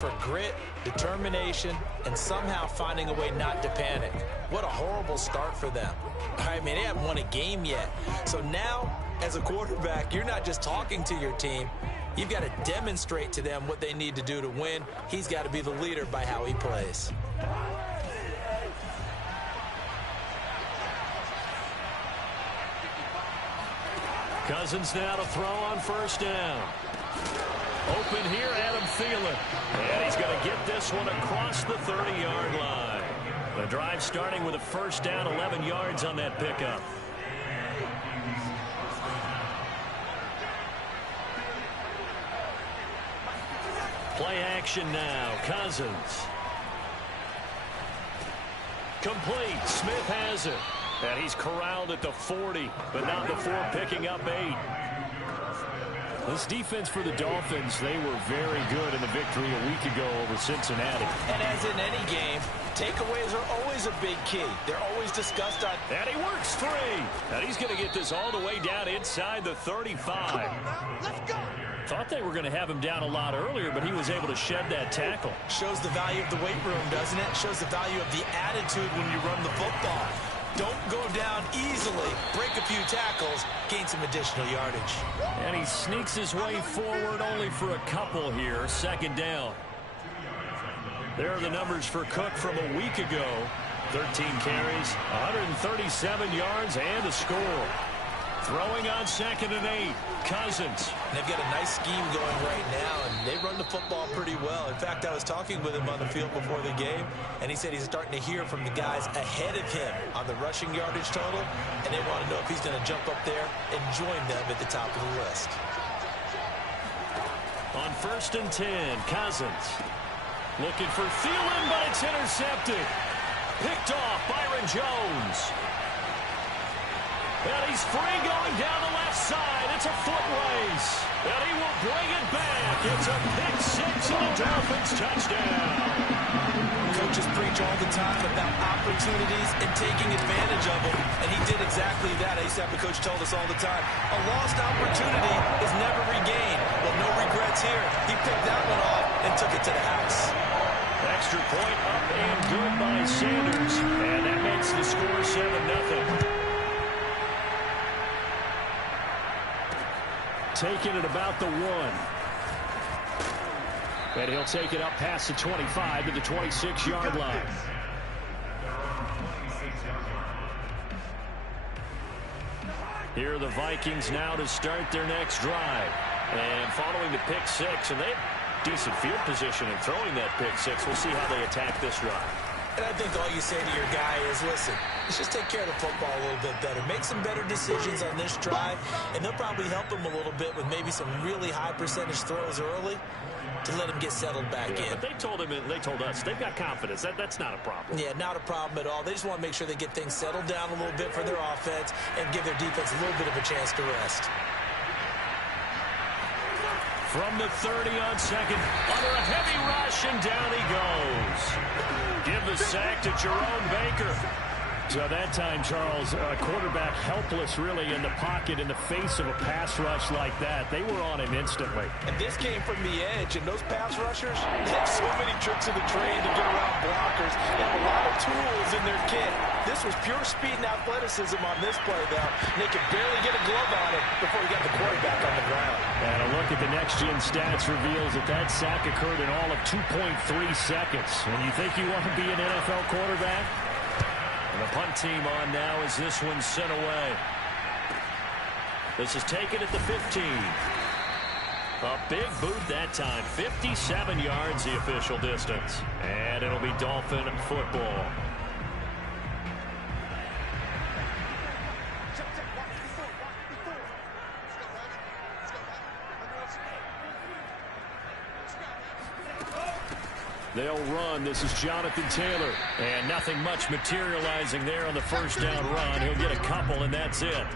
For grit, determination, and somehow finding a way not to panic. What a horrible start for them. I mean, they haven't won a game yet. So now, as a quarterback, you're not just talking to your team. You've got to demonstrate to them what they need to do to win. He's got to be the leader by how he plays. Cousins now to throw on first down. Open here, Adam Thielen. And he's going to get this one across the 30-yard line. The drive starting with a first down, 11 yards on that pickup. Play action now. Cousins. Complete. Smith has it. And he's corralled at the 40, but not before picking up 8. This defense for the Dolphins, they were very good in the victory a week ago over Cincinnati. And as in any game, takeaways are always a big key. They're always discussed on. And he works free. And he's going to get this all the way down inside the 35. Let's go. Thought they were going to have him down a lot earlier, but he was able to shed that tackle. Shows the value of the weight room, doesn't it? Shows the value of the attitude when you run the football. Don't go down easily. Break a few tackles. Gain some additional yardage. And he sneaks his way forward only for a couple here. Second down. There are the numbers for Cook from a week ago. 13 carries, 137 yards, and a score. Throwing on 2nd and 8. Cousins. They've got a nice scheme going right now, and they run the football pretty well. In fact, I was talking with him on the field before the game, and he said he's starting to hear from the guys ahead of him on the rushing yardage total, and they want to know if he's going to jump up there and join them at the top of the list. On 1st and 10, Cousins. Looking for Thielen, but it's intercepted. Picked off Byron Jones. And he's free going down the left side. It's a foot race. And he will bring it back. It's a pick 6 and a Dolphins touchdown. Coaches preach all the time about opportunities and taking advantage of them. And he did exactly that. I used to have the coach told us all the time, a lost opportunity is never regained. Well, no regrets here. He picked that one off and took it to the house. Extra point up and good by Sanders. And that makes the score 7-0. Taking it about the 1. And he'll take it up past the 25 to the 26-yard line. Here are the Vikings now to start their next drive. And following the pick 6, and they have decent field position in throwing that pick 6. We'll see how they attack this drive. And I think all you say to your guy is, listen, let's just take care of the football a little bit better. Make some better decisions on this drive, and they'll probably help him a little bit with maybe some really high percentage throws early to let him get settled back in. But they told us they've got confidence. That's not a problem. Yeah, not a problem at all. They just want to make sure they get things settled down a little bit for their offense and give their defense a little bit of a chance to rest. From the 30 on 2nd, under a heavy rush, and down he goes. Give the sack to Jerome Baker. So that time, Charles, quarterback helpless really in the pocket in the face of a pass rush like that. They were on him instantly. And this came from the edge, and those pass rushers, they have so many tricks in the trade to get around blockers. They have a lot of tools in their kit. This was pure speed and athleticism on this play, though. And they could barely get a glove on it before he got the quarterback on the ground. And a look at the next-gen stats reveals that sack occurred in all of 2.3 seconds. And you think you want to be an NFL quarterback? And the punt team on now as this one's sent away. This is taken at the 15. A big boot that time. 57 yards the official distance. And it'll be Dolphin football. They'll run. This is Jonathan Taylor. And nothing much materializing there on the first down run. He'll get a couple, and that's it.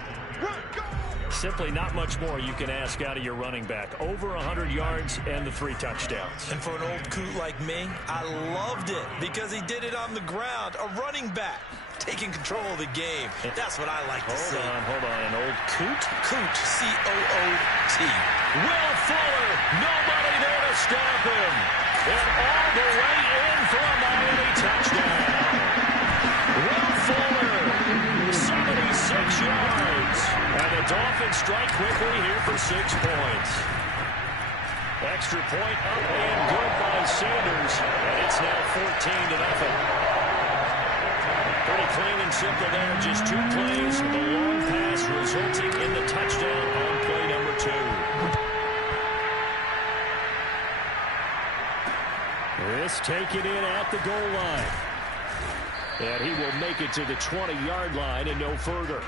Simply not much more you can ask out of your running back. Over 100 yards and the 3 touchdowns. And for an old coot like me, I loved it because he did it on the ground. A running back taking control of the game. That's what I like to see. Hold on. An old coot? Coot, C-O-O-T. Will Fuller. Nobody there to stop him. And all the way in for a Miami touchdown. Will Fuller, 76 yards. And the Dolphins strike quickly here for 6 points. Extra point up and good by Sanders. And it's now 14-0. Pretty clean and simple there. Just 2 plays. The long pass resulting in the touchdown on play number 2. This taken in at the goal line. And he will make it to the 20-yard line and no further.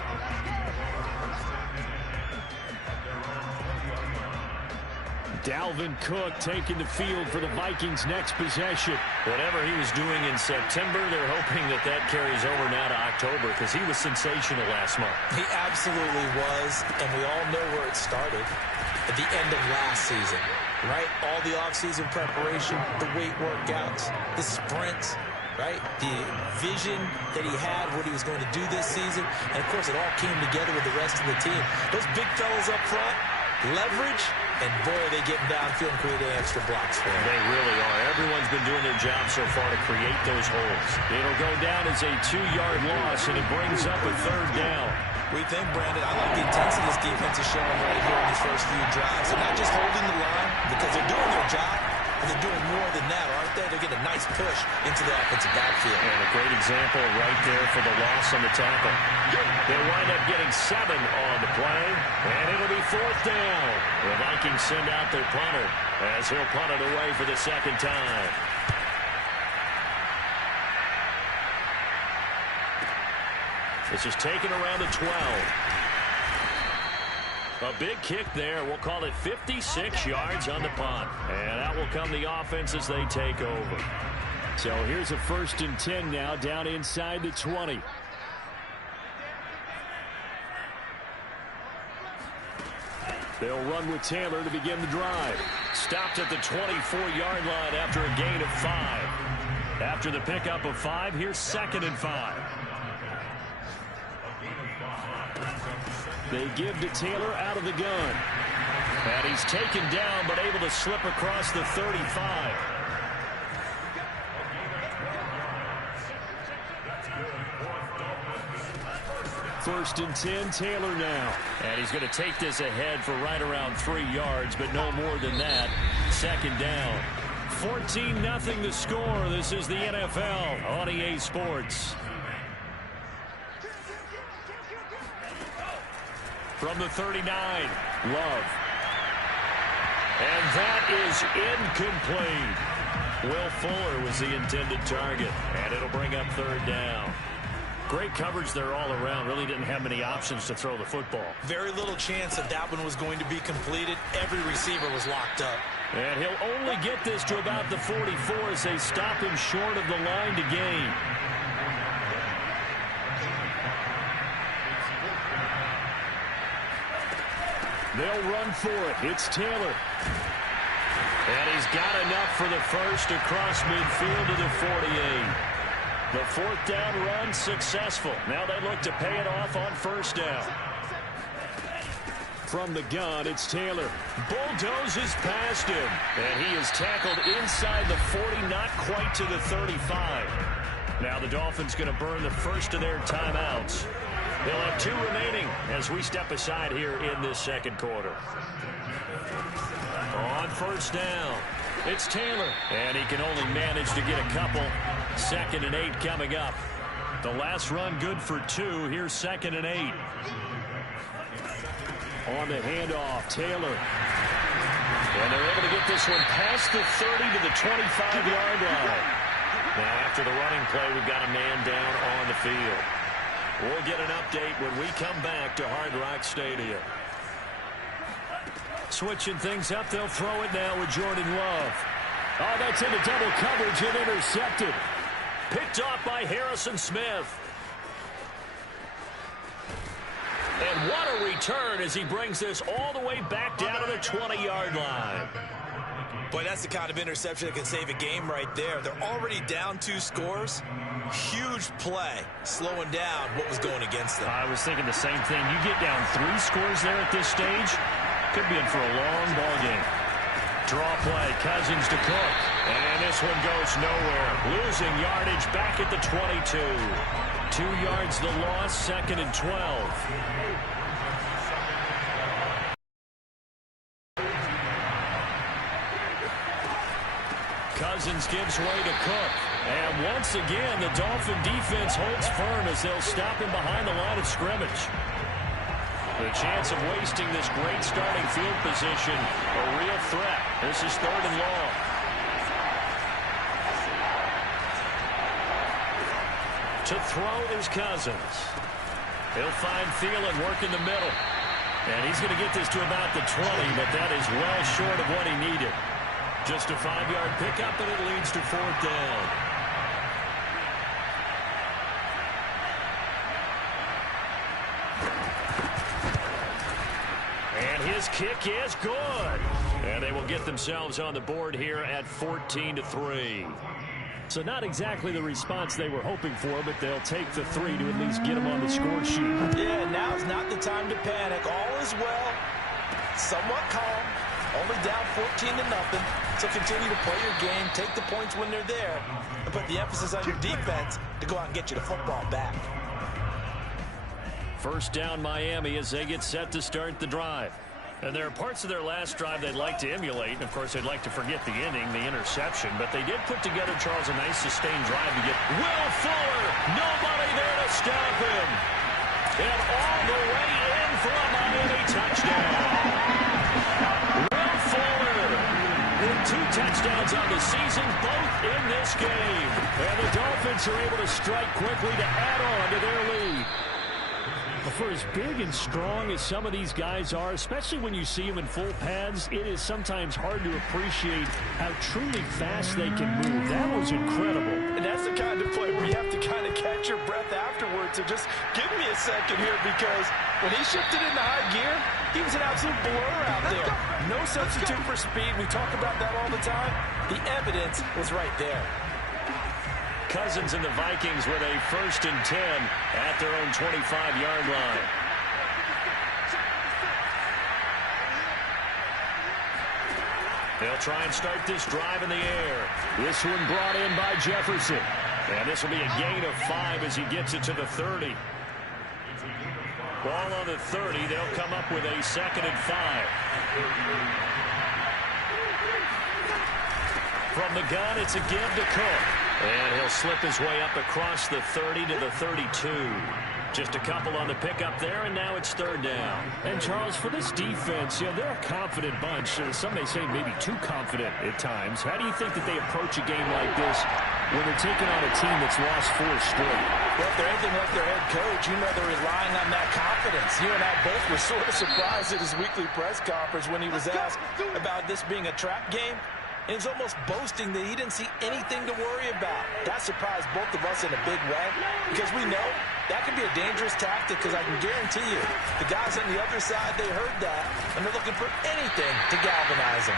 Dalvin Cook taking the field for the Vikings' next possession. Whatever he was doing in September, they're hoping that that carries over now to October because he was sensational last month. He absolutely was, and we all know where it started at the end of last season, right? All the offseason preparation, the weight workouts, the sprints, right? The vision that he had, what he was going to do this season, and of course it all came together with the rest of the team. Those big fellas up front, leverage, and boy, are they getting downfield and creating extra blocks for him. They really are. Everyone's been doing their job so far to create those holes. It'll go down as a 2-yard loss, and it brings up a 3rd down. We think, Brandon, I like the intensity this defense is showing right here in these first few drives. They're not just holding the line because they're doing their job, but they're doing more than that, aren't they? They're getting a nice push into the offensive backfield. And a great example right there for the loss on the tackle. They'll wind up getting 7 on the play, and it'll be 4th down. The Vikings send out their punter as he'll punt it away for the 2nd time. This is taken around the 12. A big kick there. We'll call it 56 yards on the punt. And out will come the offense as they take over. So here's a 1st and 10 now down inside the 20. They'll run with Taylor to begin the drive. Stopped at the 24-yard line after a gain of 5. After the pickup of 5, here's 2nd and 5. They give to Taylor out of the gun. And he's taken down but able to slip across the 35. First and 10, Taylor now. And he's going to take this ahead for right around 3 yards, but no more than that. 2nd down. 14-0 the score. This is the NFL on EA Sports. From the 39, Love. And that is incomplete. Will Fuller was the intended target, and it'll bring up 3rd down. Great coverage there all around. Really didn't have many options to throw the football. Very little chance that that one was going to be completed. Every receiver was locked up. And he'll only get this to about the 44 as they stop him short of the line to gain. They'll run for it. It's Taylor. And he's got enough for the 1st across midfield to the 48. The 4th down run successful. Now they look to pay it off on 1st down. From the gun, it's Taylor. Bulldozes past him. And he is tackled inside the 40, not quite to the 35. Now the Dolphins going to burn the 1st of their timeouts. They'll have 2 remaining as we step aside here in this 2nd quarter. On 1st down, it's Taylor. And he can only manage to get a couple. 2nd and 8 coming up. The last run good for 2. Here's 2nd and 8. On the handoff, Taylor. And they're able to get this one past the 30 to the 25-yard line. Now after the running play, we've got a man down on the field. We'll get an update when we come back to Hard Rock Stadium. Switching things up, they'll throw it now with Jordan Love. Oh, that's into double coverage and intercepted. Picked off by Harrison Smith. And what a return as he brings this all the way back down to the 20-yard line. Boy, that's the kind of interception that can save a game right there. They're already down 2 scores. Huge play, slowing down what was going against them. I was thinking the same thing. You get down 3 scores there at this stage, could be in for a long ball game. Draw play, Cousins to Cook. And this one goes nowhere. Losing yardage back at the 22. 2 yards the loss, 2nd and 12. Cousins gives way to Cook. And once again, the Dolphin defense holds firm as they'll stop him behind the line of scrimmage. The chance of wasting this great starting field position, a real threat. This is 3rd and long. To throw is Cousins. He'll find Thielen work in the middle. And he's going to get this to about the 20, but that is well short of what he needed. Just a 5-yard pickup, and it leads to 4th down. And his kick is good. And they will get themselves on the board here at 14-3. So not exactly the response they were hoping for, but they'll take the 3 to at least get them on the score sheet. Yeah, now's not the time to panic. All is well. Somewhat calm. Only down 14-0. So continue to play your game, take the points when they're there, and put the emphasis on your defense to go out and get you the football back. First down Miami as they get set to start the drive. And there are parts of their last drive they'd like to emulate. And, of course, they'd like to forget the inning, the interception. But they did put together, Charles, a nice sustained drive to get Will Fuller. Nobody there to stop him. And all the way in for a Miami touchdown. Will Fuller with 2 touchdowns on the season, both in this game. And the Dolphins are able to strike quickly to add on to their lead. For as big and strong as some of these guys are, especially when you see them in full pads, it is sometimes hard to appreciate how truly fast they can move. That was incredible. And that's the kind of play where you have to kind of catch your breath afterwards. So just give me a second here, because when he shifted into high gear, he was an absolute blur out there. No substitute for speed. We talk about that all the time. The evidence was right there. Cousins and the Vikings with a 1st and 10 at their own 25-yard line. They'll try and start this drive in the air. This one brought in by Jefferson. And this will be a gain of 5 as he gets it to the 30. Ball on the 30. They'll come up with a 2nd and 5. From the gun, it's a give to Cook. And he'll slip his way up across the 30 to the 32. Just a couple on the pickup there, and now it's 3rd down. And, Charles, for this defense, you know, they're a confident bunch. Some may say maybe too confident at times. How do you think that they approach a game like this when they're taking on a team that's lost 4 straight? Well, if they're anything like their head coach, you know they're relying on that confidence. You and I both were sort of surprised at his weekly press conference when he was asked about this being a trap game. And he's almost boasting that he didn't see anything to worry about. That surprised both of us in a big way, because we know that can be a dangerous tactic, because I can guarantee you the guys on the other side, they heard that, and they're looking for anything to galvanize them.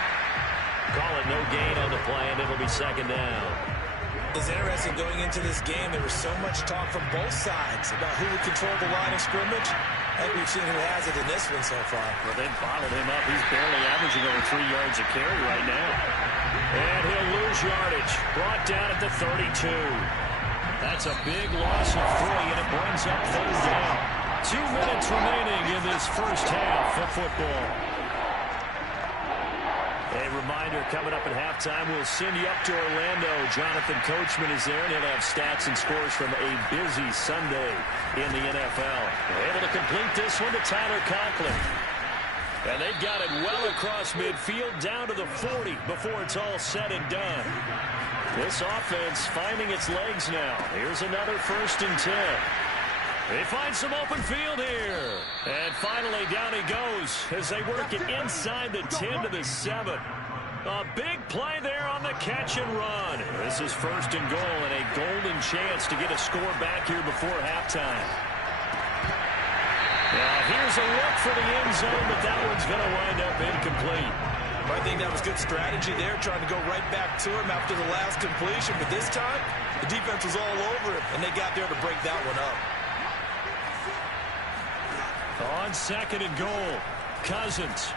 Call it no gain on the play, and it'll be 2nd down. It's interesting going into this game. There was so much talk from both sides about who would control the line of scrimmage. I think we've seen who has it in this one so far. Well, they've bottled him up. He's barely averaging over 3 yards a carry right now. And he'll lose yardage. Brought down at the 32. That's a big loss of 3, and it brings up 3rd down. 2 minutes remaining in this first half of football. A reminder coming up at halftime, we'll send you up to Orlando. Jonathan Coachman is there, and he'll have stats and scores from a busy Sunday in the NFL. They're able to complete this one to Tyler Conklin. And they've got it well across midfield, down to the 40 before it's all said and done. This offense finding its legs now. Here's another 1st and 10. They find some open field here. And finally, down he goes as they work it inside the 10 to the 7. A big play there on the catch and run. This is 1st and goal, and a golden chance to get a score back here before halftime. Now, here's a look for the end zone, but that one's going to wind up incomplete. I think that was good strategy there, trying to go right back to him after the last completion. But this time, the defense was all over him, and they got there to break that one up. On 2nd and goal, Cousins.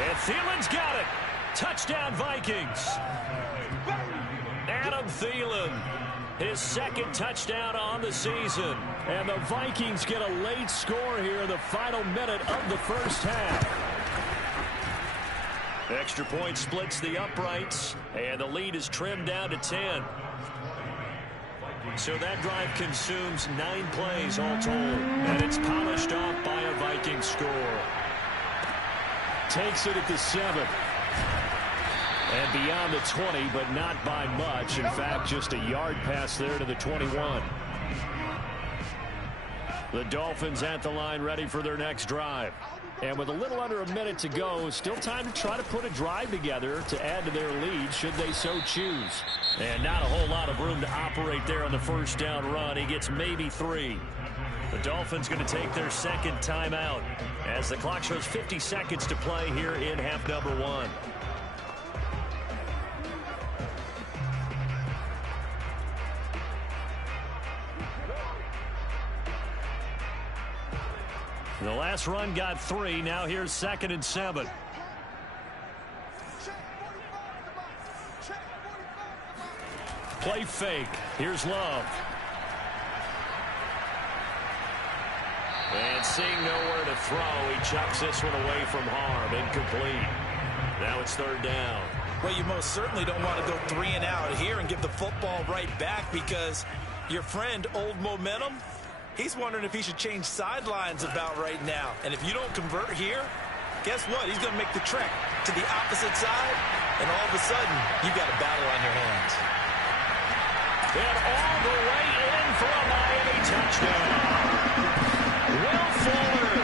And Thielen's got it. Touchdown, Vikings. Adam Thielen, his second touchdown on the season. And the Vikings get a late score here in the final minute of the first half. Extra point splits the uprights, and the lead is trimmed down to 10. So that drive consumes 9 plays all told, and it's polished off by a Viking score. Takes it at the 7. And beyond the 20, but not by much. In fact, just a yard pass there to the 21. The Dolphins at the line ready for their next drive. And with a little under a minute to go, still time to try to put a drive together to add to their lead should they so choose. And not a whole lot of room to operate there on the first down run. He gets maybe 3. The Dolphins going to take their second timeout as the clock shows 50 seconds to play here in half number 1. The last run got 3. Now here's 2nd and 7. Play fake. Here's Love. And seeing nowhere to throw, he chucks this one away from harm. Incomplete. Now it's 3rd down. Well, you most certainly don't want to go 3 and out here and give the football right back, because your friend, Old Momentum, he's wondering if he should change sidelines about right now. And if you don't convert here, guess what? He's going to make the trek to the opposite side, and all of a sudden, you've got a battle on your hands. And all the way in for a Miami touchdown. Will Fuller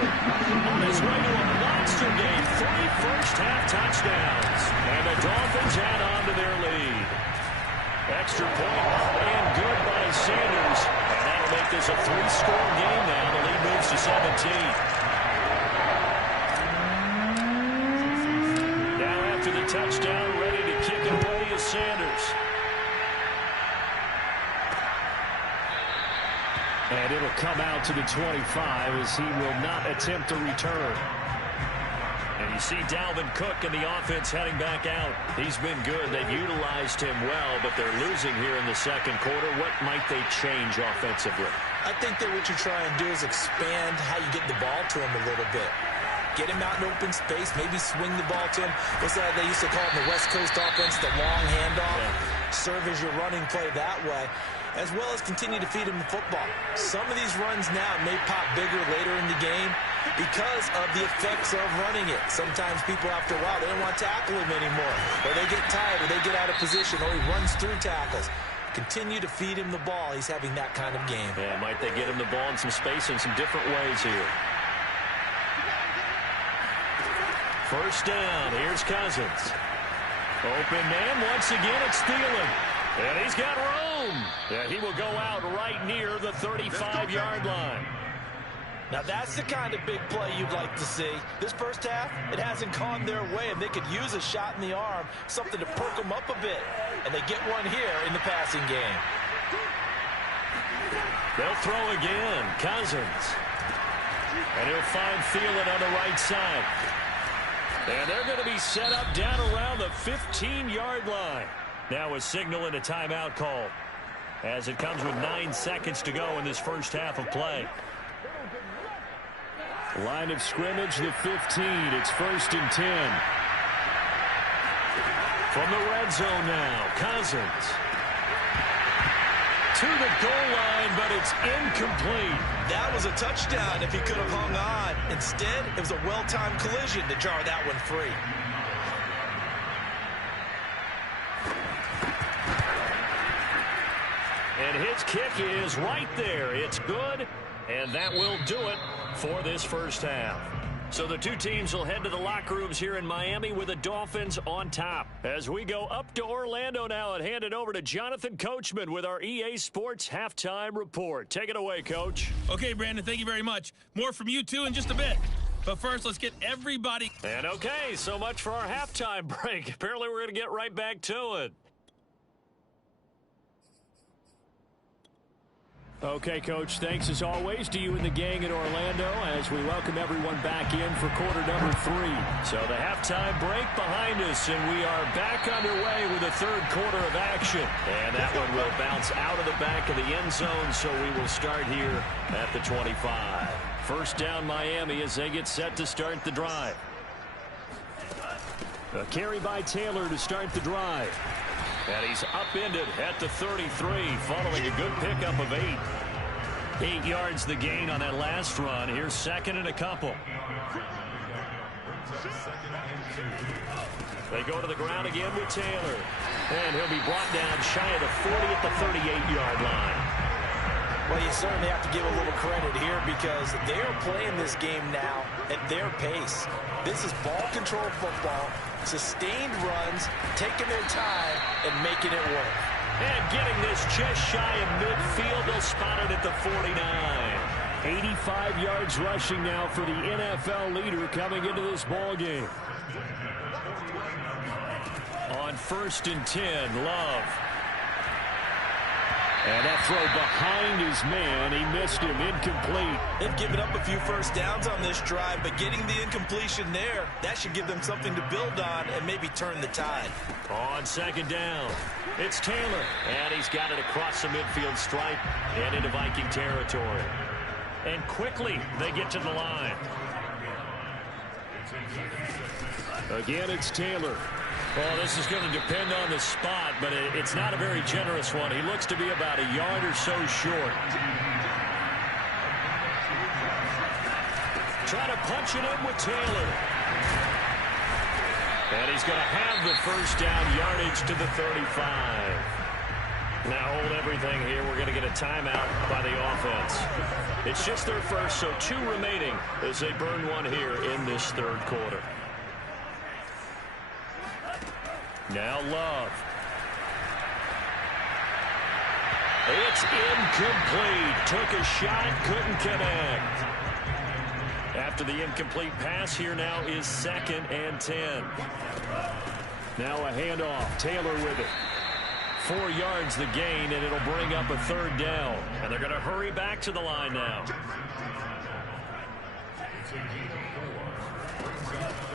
on his way to a monster game. 3 first-half touchdowns. And the Dolphins add on to their lead. Extra point up and good by Sanders. And that'll make this a 3-score game now. The lead moves to 17. Now after the touchdown, ready to kick it away is Sanders. And it'll come out to the 25 as he will not attempt to return. And you see Dalvin Cook and the offense heading back out. He's been good. They've utilized him well, but they're losing here in the second quarter. What might they change offensively? I think that what you try and do is expand how you get the ball to him a little bit. Get him out in open space, maybe swing the ball to him. What's that they used to call it in the West Coast offense, the long handoff? Yeah. Serve as your running play that way, as well as continue to feed him the football. Some of these runs now may pop bigger later in the game because of the effects of running it. Sometimes people, after a while, they don't want to tackle him anymore, or they get tired, or they get out of position, or he runs through tackles. Continue to feed him the ball. He's having that kind of game. Yeah, might they get him the ball in some space in some different ways here. First down, here's Cousins. Open man, once again it's Thielen. And he's got room. And he will go out right near the 35-yard line. Now that's the kind of big play you'd like to see. This first half, it hasn't gone their way, and they could use a shot in the arm, something to perk them up a bit. And they get one here in the passing game. They'll throw again, Cousins. And he'll find Thielen on the right side. And they're going to be set up down around the 15-yard line. Now a signal and a timeout call as it comes with 9 seconds to go in this first half of play. Line of scrimmage, the 15. It's 1st and 10. From the red zone now, Cousins. To the goal line, but it's incomplete. That was a touchdown if he could have hung on. Instead, it was a well-timed collision to jar that one free. And his kick is right there. It's good, and that will do it for this first half. So the two teams will head to the locker rooms here in Miami with the Dolphins on top. As we go up to Orlando now and hand it over to Jonathan Coachman with our EA Sports Halftime Report. Take it away, Coach. Okay, Brandon, thank you very much. More from you, too, in just a bit. But first, let's get everybody. And okay, so much for our halftime break. Apparently, we're going to get right back to it. Okay, Coach, thanks as always to you and the gang in Orlando as we welcome everyone back in for quarter number 3. So the halftime break behind us, and we are back underway with the third quarter of action. And that one will bounce out of the back of the end zone, so we will start here at the 25. First down Miami as they get set to start the drive. A carry by Taylor to start the drive. And he's upended at the 33 following a good pickup of 8. 8 yards the gain on that last run. Here's second and a couple. They go to the ground again with Taylor. And he'll be brought down shy of the 40 at the 38-yard line. Well, you certainly have to give a little credit here because they are playing this game now at their pace. This is ball control football, sustained runs, taking their time, and making it work. And getting this just shy of midfield, they'll spot it at the 49. 85 yards rushing now for the NFL leader coming into this ball game. On 1st and 10, Love. And that throw behind his man, he missed him, incomplete. They've given up a few first downs on this drive, but getting the incompletion there, that should give them something to build on and maybe turn the tide. On 2nd down, it's Taylor, and he's got it across the midfield stripe and into Viking territory. And quickly, they get to the line. Again, it's Taylor. Well, this is going to depend on the spot, but it's not a very generous one. He looks to be about a yard or so short. Trying to punch it in with Taylor. And he's going to have the first down, yardage to the 35. Now hold everything here. We're going to get a timeout by the offense. It's just their first, so 2 remaining as they burn one here in this third quarter. Now Love. It's incomplete. Took a shot, couldn't connect. After the incomplete pass, here now is 2nd and 10. Now a handoff. Taylor with it. 4 yards the gain, and it'll bring up a 3rd down. And they're going to hurry back to the line now.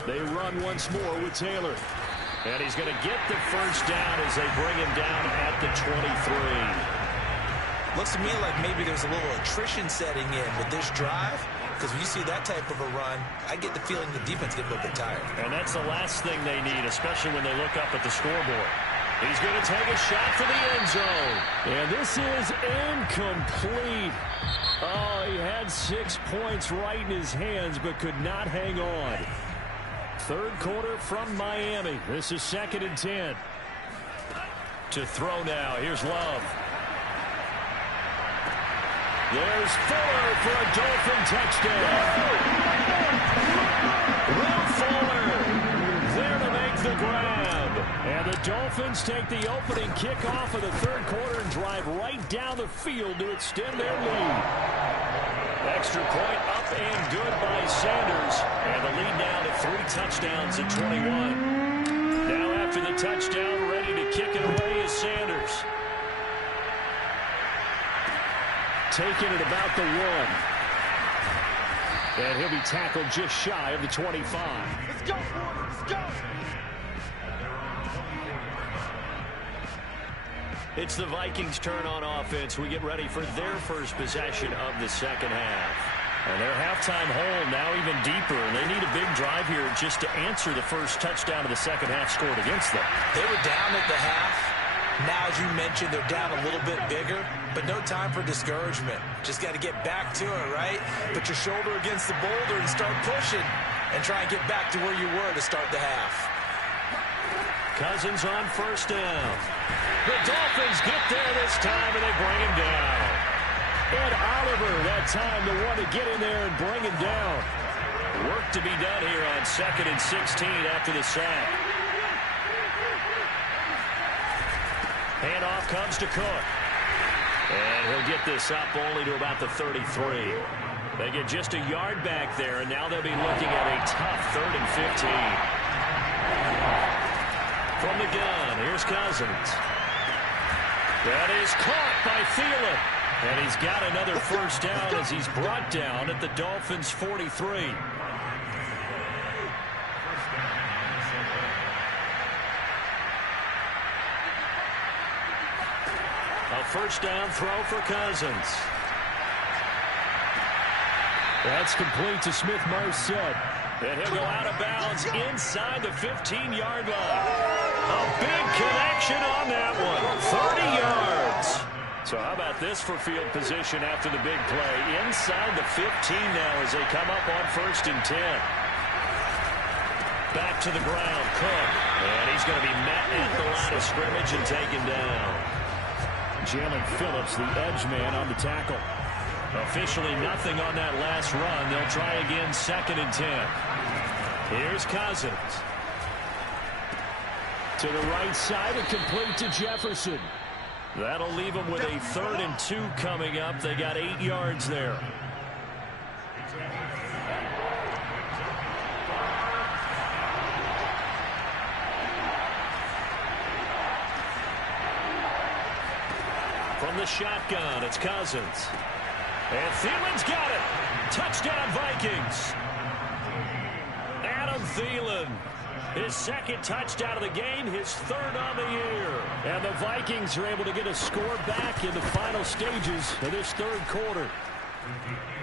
They run once more with Taylor. And he's going to get the first down as they bring him down at the 23. Looks to me like maybe there's a little attrition setting in with this drive, because when you see that type of a run, I get the feeling the defense gets a little bit tired. And that's the last thing they need, especially when they look up at the scoreboard. He's going to take a shot for the end zone. And this is incomplete. Oh, he had 6 points right in his hands, but could not hang on. Third quarter from Miami. This is 2nd and 10. To throw now. Here's Love. There's Fuller for a Dolphin touchdown. Will Fuller there to make the grab. And the Dolphins take the opening kickoff of the third quarter and drive right down the field to extend their lead. Extra point up and good by Sanders. And the lead now to 3 touchdowns at 21. Now after the touchdown, ready to kick it away is Sanders. Taking it about the 1. And he'll be tackled just shy of the 25. Let's go, boys. Let's go. It's the Vikings' turn on offense. We get ready for their first possession of the second half. And their halftime hole now even deeper. And they need a big drive here just to answer the first touchdown of the second half scored against them. They were down at the half. Now, as you mentioned, they're down a little bit bigger, but no time for discouragement. Just got to get back to it, right? Put your shoulder against the boulder and start pushing and try and get back to where you were to start the half. Cousins on first down. The Dolphins get there this time, and they bring him down. And Oliver, that time, the one to get in there and bring him down. Work to be done here on 2nd and 16 after the sack. Handoff comes to Cook. And he'll get this up only to about the 33. They get just a yard back there, and now they'll be looking at a tough 3rd and 15. From the gun, here's Cousins. That is caught by Thielen. And he's got another first down as he's brought down at the Dolphins' 43. A first down throw for Cousins. That's complete to Smith-Marset. And he'll go out of bounds inside the 15-yard line. A big connection on that one. 30 yards. So how about this for field position after the big play? Inside the 15 now as they come up on 1st and 10. Back to the ground, Cook. And he's going to be met at the line of scrimmage and taken down. Jalen Phillips, the edge man on the tackle. Officially nothing on that last run. They'll try again 2nd and 10. Here's Cousins. To the right side and complete to Jefferson. That'll leave them with a 3rd and 2 coming up. They got 8 yards there. From the shotgun, it's Cousins. And Thielen's got it. Touchdown, Vikings. Adam Thielen. His 2nd touchdown of the game, his 3rd on the year. And the Vikings are able to get a score back in the final stages of this 3rd quarter.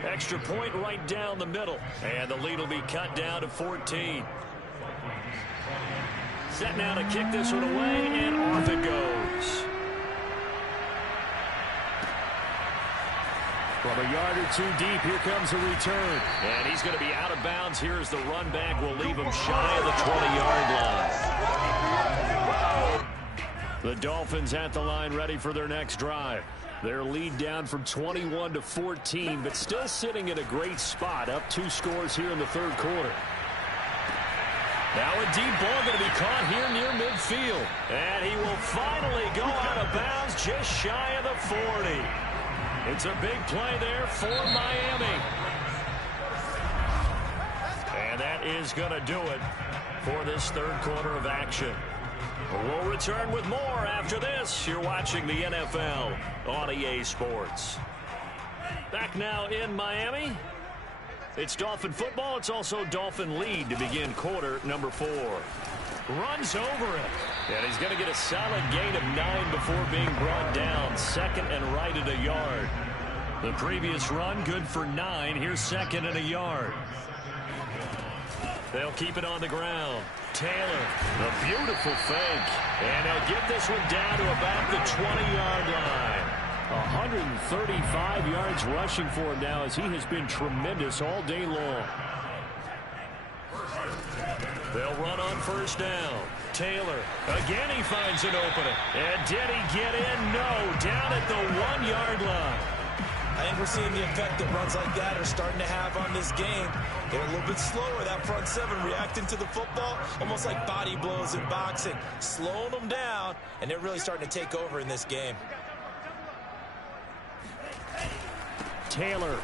Extra point right down the middle. And the lead will be cut down to 14. Set now to kick this one away, and off it goes. From a yard or 2 deep, here comes a return. And he's going to be out of bounds here as the run back will leave him shy of the 20-yard line. The Dolphins at the line ready for their next drive. Their lead down from 21 to 14, but still sitting in a great spot, up 2 scores here in the 3rd quarter. Now a deep ball going to be caught here near midfield. And he will finally go out of bounds just shy of the 40. It's a big play there for Miami. And that is going to do it for this 3rd quarter of action. We'll return with more after this. You're watching the NFL on EA Sports. Back now in Miami. It's Dolphin football. It's also Dolphin lead to begin quarter number 4. Runs over it. And he's going to get a solid gain of 9 before being brought down. 2nd and right at a yard. The previous run good for 9. Here's 2nd and a yard. They'll keep it on the ground. Taylor, a beautiful fake. And they'll get this one down to about the 20-yard line. 135 yards rushing for him now as he has been tremendous all day long. They'll run on 1st down. Taylor, again he finds an opening. And did he get in? No, down at the 1-yard line. I think we're seeing the effect that runs like that are starting to have on this game. They're a little bit slower, that front 7, reacting to the football, almost like body blows in boxing, slowing them down, and they're really starting to take over in this game. Taylor.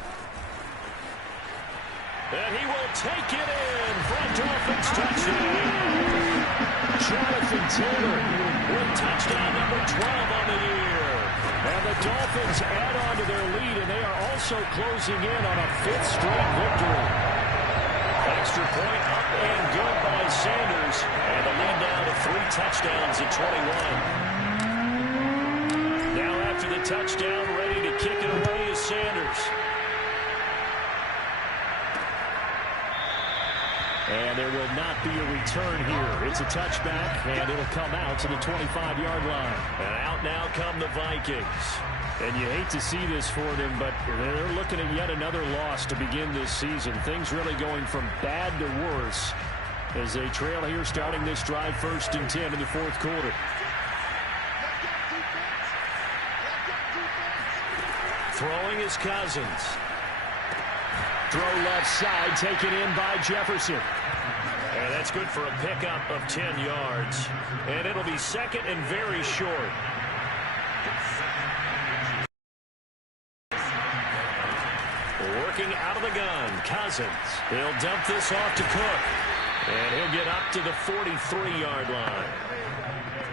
And he will take it in for a Dolphins touchdown. Jonathan Taylor with touchdown number 12 on the year. And the Dolphins add on to their lead, and they are also closing in on a 5th straight victory. Extra point up and good by Sanders. And the lead now to 3 touchdowns at 21. Now after the touchdown, ready to kick it away is Sanders. And there will not be a return here. It's a touchback, and it'll come out to the 25-yard line. And out now come the Vikings. And you hate to see this for them, but they're looking at yet another loss to begin this season. Things really going from bad to worse as they trail here starting this drive 1st and 10 in the 4th quarter. Throwing is Cousins. Throw left side, taken in by Jefferson. And that's good for a pickup of 10 yards. And it'll be 2nd and very short. Working out of the gun, Cousins. He'll dump this off to Cook. And he'll get up to the 43-yard line.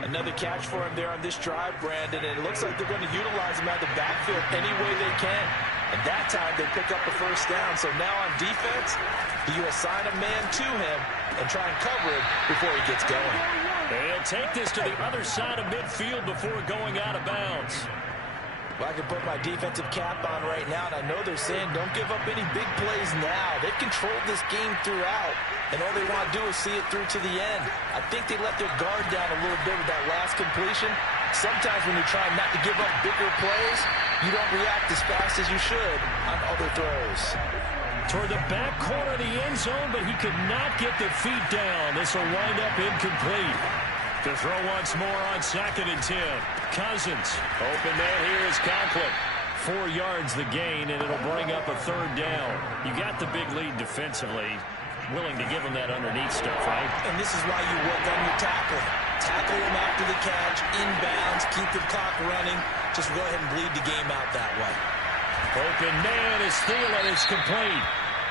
Another catch for him there on this drive, Brandon, and it looks like they're going to utilize him out of the backfield any way they can. And that time they pick up the first down. So now on defense, you assign a man to him and try and cover him before he gets going. They'll take this to the other side of midfield before going out of bounds. Well, I can put my defensive cap on right now, and I know they're saying don't give up any big plays now. They've controlled this game throughout, and all they want to do is see it through to the end. I think they let their guard down a little bit with that last completion. Sometimes when you're trying not to give up bigger plays, you don't react as fast as you should on other throws. Toward the back corner of the end zone, but he could not get the feet down. This will wind up incomplete. To throw once more on 2nd and 10. Cousins. Open man here is Conklin. 4 yards the gain, and it'll bring up a 3rd down. You got the big lead defensively. Willing to give him that underneath stuff, right? And this is why you work on your tackling. Tackle him after the catch, inbounds, keep the clock running. Just go ahead and bleed the game out that way. Open man is Thielen is complete.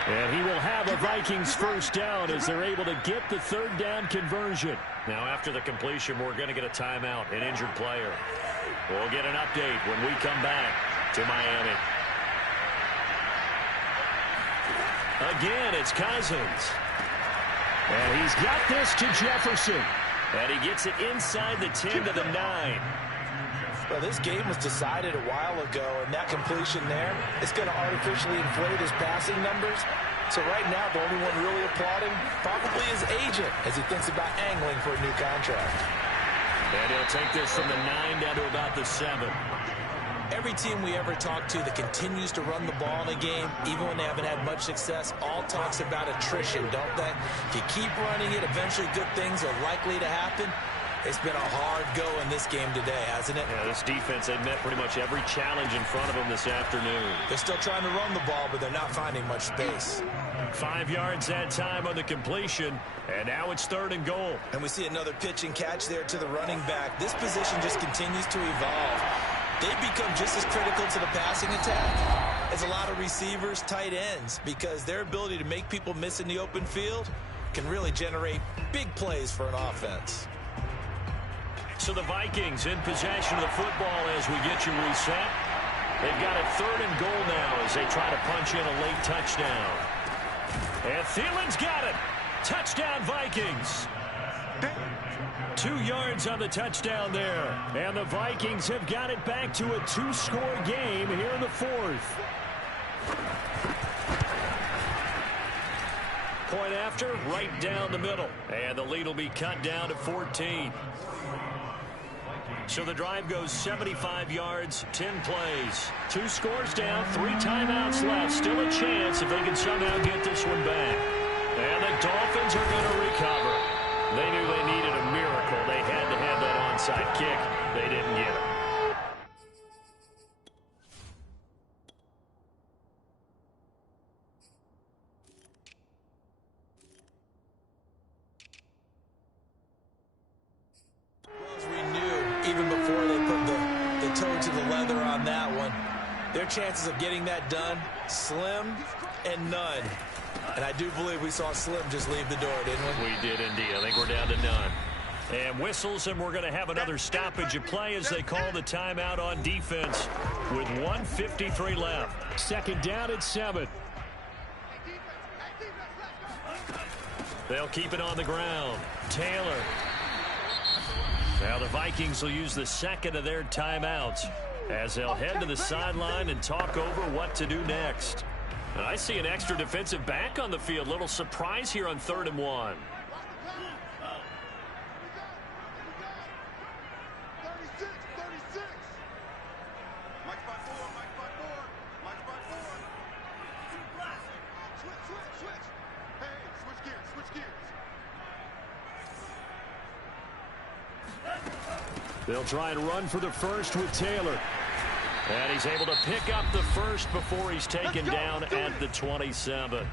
And he will have a Vikings first down as they're able to get the 3rd down conversion. Now after the completion, we're going to get a timeout, an injured player. We'll get an update when we come back to Miami. Again, it's Cousins. And he's got this to Jefferson. And he gets it inside the 10 to the 9. Well, this game was decided a while ago, and that completion there is going to artificially inflate his passing numbers. So right now, the only one really applauding probably his agent as he thinks about angling for a new contract. And he'll take this from the 9 down to about the 7. Every team we ever talk to that continues to run the ball in a game, even when they haven't had much success, all talks about attrition, don't they? If you keep running it, eventually good things are likely to happen. It's been a hard go in this game today, hasn't it? Yeah, this defense, they've met pretty much every challenge in front of them this afternoon. They're still trying to run the ball, but they're not finding much space. 5 yards that time on the completion, and now it's 3rd and goal. And we see another pitch and catch there to the running back. This position just continues to evolve. They become just as critical to the passing attack as a lot of receivers, tight ends, because their ability to make people miss in the open field can really generate big plays for an offense. So the Vikings in possession of the football as we get you reset. They've got a 3rd and goal now as they try to punch in a late touchdown. And Thielen's got it. Touchdown Vikings. 2 yards on the touchdown there. And the Vikings have got it back to a 2-score game here in the 4th. Point after, right down the middle. And the lead will be cut down to 14. So the drive goes 75 yards, 10 plays. 2 scores down, 3 timeouts left. Still a chance if they can somehow get this one back. And the Dolphins are going to recover. They knew they needed a miracle. They had to have that onside kick. They didn't get it. Even before they put the toe to the leather on that one, their chances of getting that done, slim and none. And I do believe we saw Slim just leave the door, didn't we? We did indeed. I think we're down to none. And whistles, and we're going to have another stoppage of play as they call the timeout on defense with 1:53 left. 2nd down and 7. They'll keep it on the ground. Taylor. Now the Vikings will use the 2nd of their timeouts as they'll head to the sideline and talk over what to do next. I see an extra defensive back on the field. Little surprise here on 3rd and 1. 36. Mike by 4. Switch. Hey, switch gears. They'll try and run for the first with Taylor. And he's able to pick up the first before he's taken down at the 27.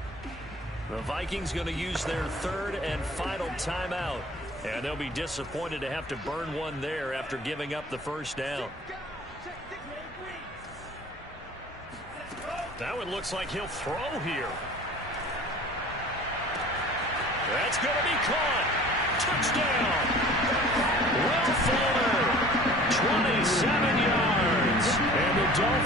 The Vikings going to use their 3rd and final timeout. And they'll be disappointed to have to burn one there after giving up the first down. That one looks like he'll throw here. That's going to be caught. Touchdown. Will Fuller, 27 yards. And the Dolphins